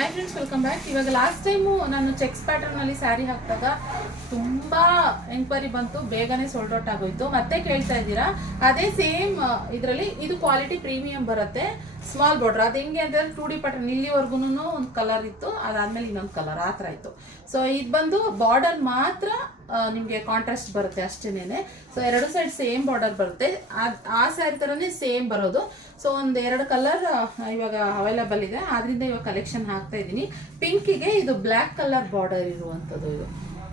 Hi friends, welcome back. ಇವಾಗ last time ನಾನು cheques ಪ್ಯಾಟರ್ನಲ್ಲಿ sari ಹಾಕಿದಾಗ ತುಂಬ ಎಂಕ್ವೈರಿ ಬಂತು, ಬೇಗನೆ ಸೋಲ್ಡ್ ಔಟ್ ಆಗೋಯ್ತು. ಮತ್ತೆ ಕೇಳ್ತಾ ಇದ್ದೀರಾ. ಅದೇ ಸೇಮ್ ಇದರಲ್ಲಿ ಇದು ಕ್ವಾಲಿಟಿ ಪ್ರೀಮಿಯಂ ಬರುತ್ತೆ, ಸ್ಮಾಲ್ ಬಾರ್ಡರ್. ಅದು ಹೆಂಗೆ ಅಂದರೆ 2D ಪ್ಯಾಟರ್ನ್. ಇಲ್ಲಿವರೆಗೂ ಒಂದು ಕಲರ್ ಇತ್ತು, ಅದಾದ್ಮೇಲೆ ಇನ್ನೊಂದು ಕಲರ್ ಆ ಥರ ಇತ್ತು. ಸೊ ಇದು ಬಂದು ಬಾರ್ಡರ್ ಮಾತ್ರ ನಿಮಗೆ ಕಾಂಟ್ರಾಸ್ಟ್ ಬರುತ್ತೆ ಅಷ್ಟೇನೆ. ಸೊ ಎರಡು ಸೈಡ್ ಸೇಮ್ ಬಾರ್ಡರ್ ಬರುತ್ತೆ. ಆ ಸ್ಯಾರಿ ಥರನೇ ಸೇಮ್ ಬರೋದು. ಸೊ ಒಂದು 2 ಕಲರ್ ಇವಾಗ ಅವೈಲಬಲ್ ಇದೆ, ಆದ್ರಿಂದ ಇವಾಗ ಕಲೆಕ್ಷನ್ ಹಾಕ್ತಾ ಇದ್ದೀನಿ. ಪಿಂಕಿಗೆ ಇದು ಬ್ಲ್ಯಾಕ್ ಕಲರ್ ಬಾರ್ಡರ್ ಇರುವಂಥದ್ದು. ಇದು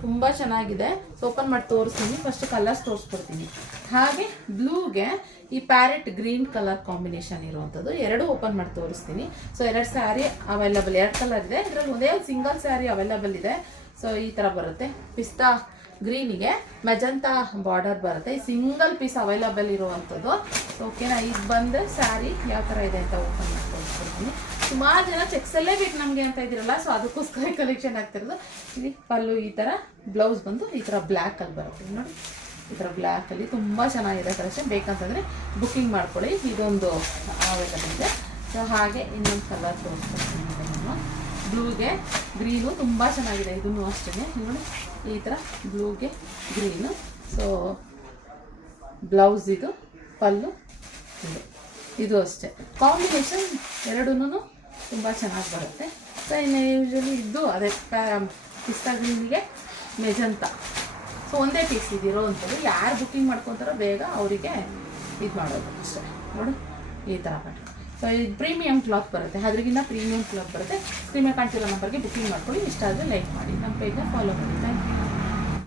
ತುಂಬ ಚೆನ್ನಾಗಿದೆ. ಸೊ ಓಪನ್ ಮಾಡಿ ತೋರಿಸ್ತೀನಿ. ಫಸ್ಟ್ ಕಲರ್ಸ್ ತೋರಿಸ್ಕೊಡ್ತೀನಿ. ಹಾಗೆ ಬ್ಲೂಗೆ ಈ ಪ್ಯಾರೆಟ್ ಗ್ರೀನ್ ಕಲರ್ ಕಾಂಬಿನೇಷನ್ ಇರುವಂಥದ್ದು ಎರಡು ಓಪನ್ ಮಾಡಿ ತೋರಿಸ್ತೀನಿ. ಸೊ 2 ಸ್ಯಾರಿ ಅವೈಲಬಲ್, 2 ಕಲರ್ ಇದೆ. ಇದರಲ್ಲಿ ಒಂದೇ ಒಂದು ಸಿಂಗಲ್ ಸ್ಯಾರಿ ಅವೈಲಬಲ್ ಇದೆ. ಸೊ ಈ ಥರ ಬರುತ್ತೆ. ಪಿಸ್ತಾ ಗ್ರೀನಿಗೆ ಮೆಜಂತಾ ಬಾರ್ಡರ್ ಬರುತ್ತೆ. ಈ ಸಿಂಗಲ್ ಪೀಸ್ ಅವೈಲಬಲ್ ಇರುವಂಥದ್ದು. ಓಕೆನಾ. ಈಗ ಬಂದು ಸ್ಯಾರಿ ಯಾವ ಥರ ಇದೆ ಅಂತ ಓಪನ್ ಮಾಡಿ ತೋರಿಸ್ಕೊಡ್ತೀನಿ. ಸುಮಾರು ಜನ ಚೆಕ್ಸಲ್ಲೇ ಬೇಕು ನಮಗೆ ಅಂತ ಇದ್ದೀರಲ್ಲ, ಸೊ ಅದಕ್ಕೋಸ್ಕರ ಕಲೆಕ್ಷನ್ ಆಗ್ತಿರೋದು. ಇಲ್ಲಿ ಪಲ್ಲು ಈ ಥರ, ಬ್ಲೌಸ್ ಬಂದು ಈ ಥರ ಬ್ಲ್ಯಾಕಲ್ಲಿ ಬರುತ್ತೆ ನೋಡಿ. ಈ ಥರ ಬ್ಲ್ಯಾಕಲ್ಲಿ ತುಂಬ ಚೆನ್ನಾಗಿದೆ ಕಲೆಕ್ಷನ್. ಬೇಕಂತಂದರೆ ಬುಕ್ಕಿಂಗ್ ಮಾಡ್ಕೊಳ್ಳಿ. ಇದೊಂದು ಅವೈಲಬಲ್ ಇದೆ. ಸೊ ಹಾಗೆ ಇನ್ನೊಂದು ಕಲರ್ ತೋರಿಸ್ಕೊಡ್ತೀನಿ ನಾನು. ಬ್ಲೂಗೆ ಗ್ರೀನು ತುಂಬ ಚೆನ್ನಾಗಿದೆ. ಇದನ್ನು ಅಷ್ಟೇ ನೋಡಿ, ಈ ಥರ ಬ್ಲೂಗೆ ಗ್ರೀನು. ಸೊ ಬ್ಲೌಸ್ ಇದು, ಪಲ್ಲು ಇದು ಅಷ್ಟೇ. ಕಾಂಬಿನೇಷನ್ ಎರಡೂ ತುಂಬ ಚೆನ್ನಾಗಿ ಬರುತ್ತೆ. ಸೊ ಇನ್ನು ಯೂಶ್ವಲಿ ಇದ್ದು ಅದೇ ಪಿಸ್ತಾ ಗ್ರೀನಿಗೆ ಮೆಜಂತಾ. ಸೊ ಒಂದೇ ಪೀಸ್ ಇದಿರೋ ಅಂಥದ್ದು. ಯಾರು ಬುಕ್ಕಿಂಗ್ ಮಾಡ್ಕೊತಾರೋ ಬೇಗ ಅವರಿಗೆ ಇದು ಮಾಡೋದು ಅಷ್ಟೇ. ನೋಡು ಈ ಥರ ಪ್ಯಾಟರ್ನ್. ಸೊ ಇದು ಪ್ರೀಮಿಯಂ ಕ್ಲಾತ್ ಬರುತ್ತೆ, ಅದ್ರಿಗಿಂತ ಪ್ರೀಮಿಯಂ ಕ್ಲಾತ್ ಬರುತ್ತೆ. ಸ್ಕ್ರೀನ್ ಮೇಲೆ ಕಾಣ್ತಿರೋ ನಂಬರ್ಗೆ ಬುಕ್ಕಿಂಗ್ ಮಾಡ್ಕೊಳ್ಳಿ. ಇಷ್ಟ ಆದರೆ ಲೈಕ್ ಮಾಡಿ, ನಮ್ಮ ಪೇಜ್ನ ಫಾಲೋ ಮಾಡಿ.